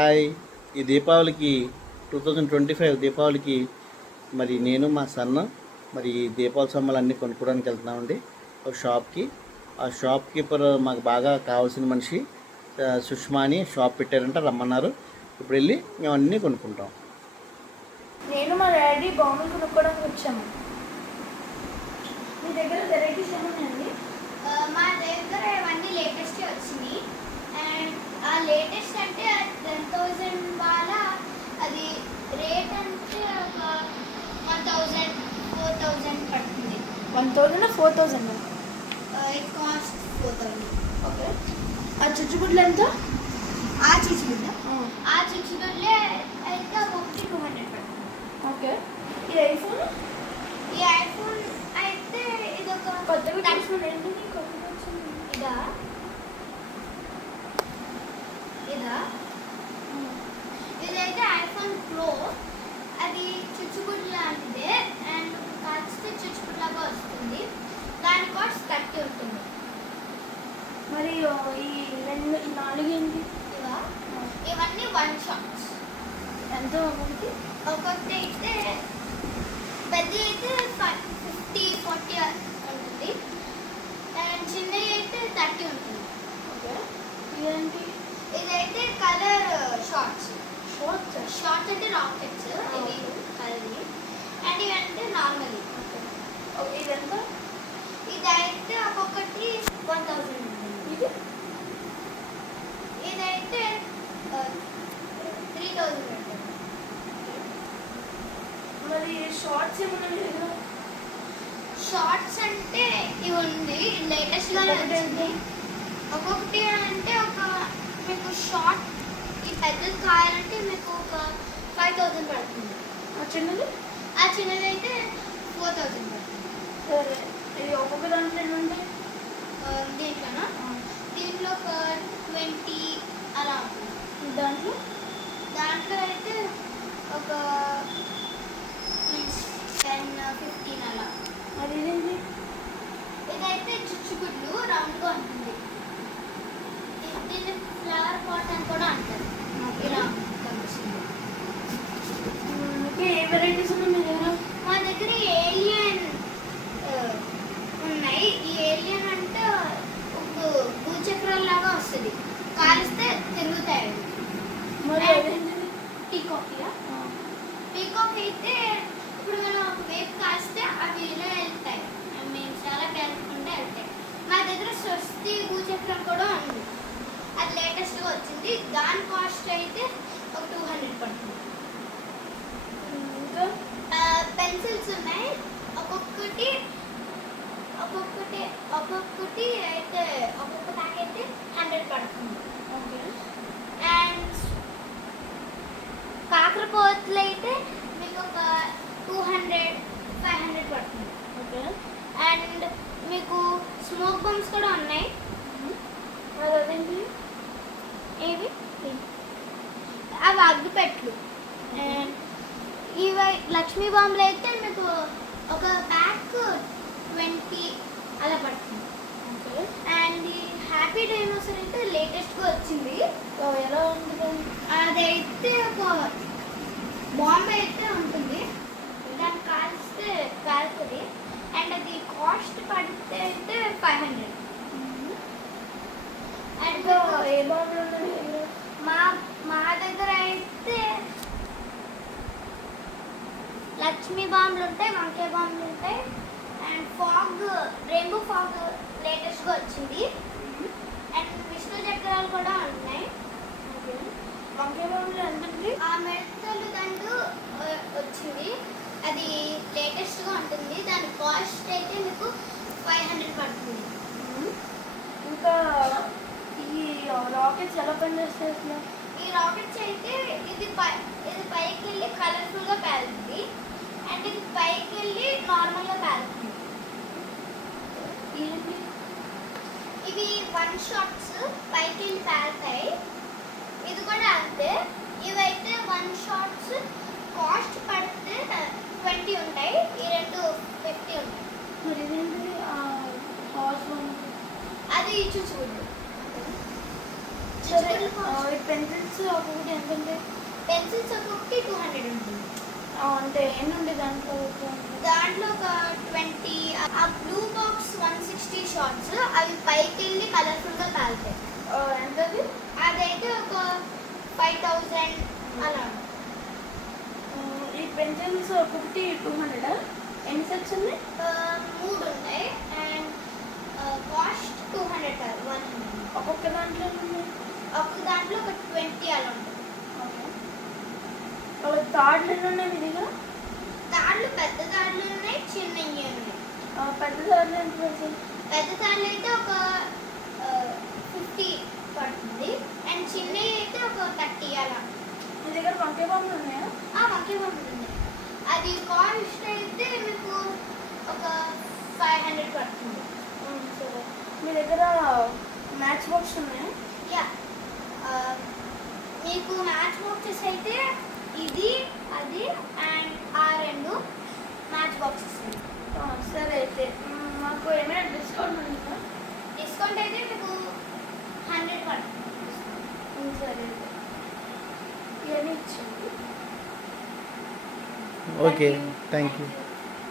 Hi. ఈ దీపావళికి 2025 దీపావళికి మరి నేను మా సన్న మరి ఈ దీపావళి సామాన్లు అన్నీ కొనుక్కోవడానికి వెళ్తున్నామండి ఒక షాప్కి. ఆ షాప్ కీపర్ మాకు బాగా కావాల్సిన మనిషి సుష్మా అని షాప్ పెట్టారంట, రమ్మన్నారు. ఇప్పుడు వెళ్ళి మేము అన్నీ కొనుక్కుంటాం. నేను మా డాడీ బాంబులు కొనుక్కోవడానికి వచ్చాము. మీ దగ్గర వెరైటీస్ ఏమున్నాయండి? మా దగ్గర ఇవన్నీ లేటెస్ట్ వచ్చినాయి. అండ్ ఆ లేటెస్ట్ అంటే 10,000 వాళ్ళ అది రేట్ అంటే ఒక 1,000 4,000 పడుతుంది. 1,000 4,000? It cost 4,000. ఓకే. ఆ చుచ్చుబుడ్లు ఎంత? ఆ చుచ్చుబుడ్లే అయితే ఒకటి 200 పడుతుంది. ఓకే. ఇది ఐఫోన్? ఈ ఐఫోన్ అయితే ఇది ఒక కొత్తగా తీసుకుని ఏంటి కొత్తగా వచ్చింది? ఇదైతే ఐఫోన్ ప్రో. అది చుచ్చుబుడ్లు లాంటిదే అండ్ కాల్చితే చుచ్చుబుడ్లాగా వస్తుంది. దాని కాస్ట్ 30 ఉంటుంది. మరి ఈ 4 ఏంటి? ఇవన్నీ 1 షాట్స్. ఎంత ఒకటి? ఒకటి అయితే పెద్ద అయితే 50-40 ఉంటుంది అండ్ చిన్నవి అయితే 30 ఉంటుంది. ఓకే. ఇదేంటి? ఇదైతే కలర్ షార్ట్స్. షార్ట్స్ అంటే రాకెట్స్. ఇవి కలర్వి అండ్ ఇవంటే నార్మల్. ఓకే. ఇదెంత? ఇదైతే ఒక్కొక్కటి 1,000 ఉంటుంది. ఇదైతే 3,000 ఉంటుంది. మరి షార్ట్స్ ఏమన్నా? షార్ట్స్ అంటే ఇవి ఉంది లేటెస్ట్గా వచ్చింది. ఒక్కొక్కటి అంటే ఒక మీకు షార్ట్ ఈ పెద్దది కావాలంటే మీకు ఒక 5,000 పడుతుంది. ఆ చిన్నది అయితే 4,000 పడుతుంది. సరే. ఇది ఒక్కొక్క దాంట్లో ఎన్ని ఉంటాయి? దీంట్లో ఒక 20 అలా ఉంటుంది. దాంట్లో అయితే ఒక 10-15 అలా. మరి ఇదేంటి? ఇదైతే చుచ్చుగుడ్లు రౌండ్గా ఉంటుంది. దీన్ని ఫ్లవర్ పాట్ అని కూడా అంటారు. ఇలా కనిపిస్తుంది. ఏ వెరైటీస్ ఉన్నాయి మీ దగ్గర? మా దగ్గర ఏలియన్ ఉన్నాయి. ఈ ఏలియన్ అంటే ఒక భూచక్రాల్లాగా వస్తుంది, కాలిస్తే తిరుగుతాయి. మరి అదేంటి? పీకాక్ అయితే ఇప్పుడు మనం ఒక వేపు కాస్తే అవి ఇలా వెళ్తాయి. మేము చాలా కేర్ఫుల్గా వెళ్తాయి. మా దగ్గర స్వస్తి భూచక్రం కూడా ఉంది. అది లేటెస్ట్గా వచ్చింది. దాని కాస్ట్ అయితే ఒక 200 పడుతుంది. ఇంకా పెన్సిల్స్ ఉన్నాయి. ఒక్కొక్కటి అయితే ఒక్కొక్క ప్యాక్ అయితే 100 పడుతుంది. ఓకే. అండ్ కాకరపోతులు అయితే మీకు ఒక 200-500 పడుతుంది. ఓకే. అండ్ మీకు స్మోక్ బంప్స్ కూడా ఉన్నాయి. మరి అదేంటి? ఇవి అవి అగ్గిపెట్లు. అండ్ ఇవి లక్ష్మీ బాంబులు అయితే మీకు ఒక ప్యాక్ 20 అలా పడుతుంది. ఓకే. అండ్ ఈ హ్యాపీ డైనోసార్ అయితే లేటెస్ట్గా వచ్చింది. ఎలా ఉంటుంది? అదైతే ఒక బాంబే అయితే ఉంటుంది. దాన్ని కాల్స్తే కాలుతుంది. అండ్ అది కాస్ట్ పడితే అయితే 500. అండ్ ఏ బాంబులు ఉన్నాయి? మా దగ్గర అయితే లక్ష్మీ బాంబులు ఉంటాయి, వంకాయ బాంబులు ఉంటాయి. అండ్ ఫాగ్, రెయిన్బో ఫాగ్ లేటెస్ట్గా వచ్చింది. అండ్ విష్ణు చక్రాలు కూడా ఉన్నాయి. వంకాయ బాంబులు ఎంత ఉంది? ఆ మెడతలు దండు వచ్చింది. అది లేటెస్ట్గా ఉంటుంది. దాని కాస్ట్ అయితే మీకు 500 పడుతుంది. ఇంకా ఈ రాకెట్స్ ఎలా పనిచేస్తాయి అసలు? ఈ రాకెట్స్ అయితే ఇది పైకి వెళ్ళి కలర్ఫుల్గా పేలుతుంది అండ్ ఇది పైకి వెళ్ళి నార్మల్గా పేలుతుంది. ఇవి 1 షాట్స్ పైకి వెళ్ళి పేలుతాయి. ఇది కూడా అంతే. ఇవైతే 1 షాట్స్ కాస్ట్ పడితే 20 ఉంటాయి. ఈ రెండు 50 ఉంటాయి. మరి ఇదేంటి? అది అది చూసుకుంటు సరే ఈ పెన్సిల్స్ ఒక్కొక్కటి ఎంత ఉంటాయి? పెన్సిల్స్ ఒక్కొక్కటి 200 ఉంటుంది. అంటే ఎన్ని ఉండే దాంట్లో? దాంట్లో ఒక 20 ఆ బ్లూ బాక్స్ 160 షార్ట్స్ అవి పైకి వెళ్ళి కలర్ఫుల్గా కాలుతాయి. ఎంతది? అదైతే ఒక 5000 అలా. ఈ పెన్సిల్స్ ఒక్కొక్కటి 200. ఎన్ని సెట్స్ ఉన్నాయి? 3 ఉంటాయి అండ్ కాస్ట్ 200 100. ఒక్కొక్క దాంట్లో ఉన్నాయి. ఒక దాంట్లో ఒక 20 అలా ఉంటుంది. తాడులు ఎన్ని ఉన్నాయి మీ దగ్గర? తాళ్ళు పెద్ద తాళ్ళు ఉన్నాయి, చిన్నవి ఉన్నాయి. పెద్ద తాడులు ఎంత పడుతుంది? పెద్ద తాళ్ళు అయితే ఒక 50 పడుతుంది అండ్ చిన్నవి అయితే ఒక 30 అలా. మీ దగ్గర వంకాయ బొమ్మలు ఉన్నాయా? వంకాయ బొమ్మలు ఉన్నాయి. అది కాస్ట్ అయితే మీకు ఒక 500 పడుతుంది. సరే. మీ దగ్గర మ్యాచ్ బాక్స్ ఉన్నాయా? యా, మీకు మ్యాచ్ బాక్సెస్ అయితే ఇది అది అండ్ ఆ 2 మ్యాచ్ బాక్సెస్. సరే అయితే మాకు ఏమైనా డిస్కౌంట్ ఉందా? డిస్కౌంట్ అయితే మీకు 100 పడుతుంది. సరే అయితే ఇవన్నీ ఇచ్చింది. Okay, thank you.